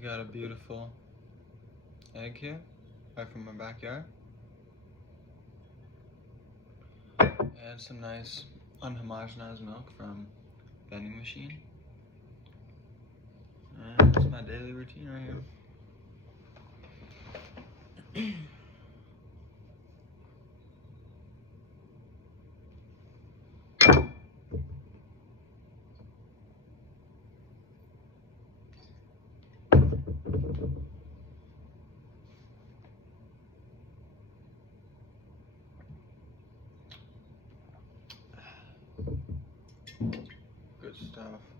We got a beautiful egg here, right from our backyard. And some nice unhomogenized milk from vending machine. And that's my daily routine right here. Good stuff.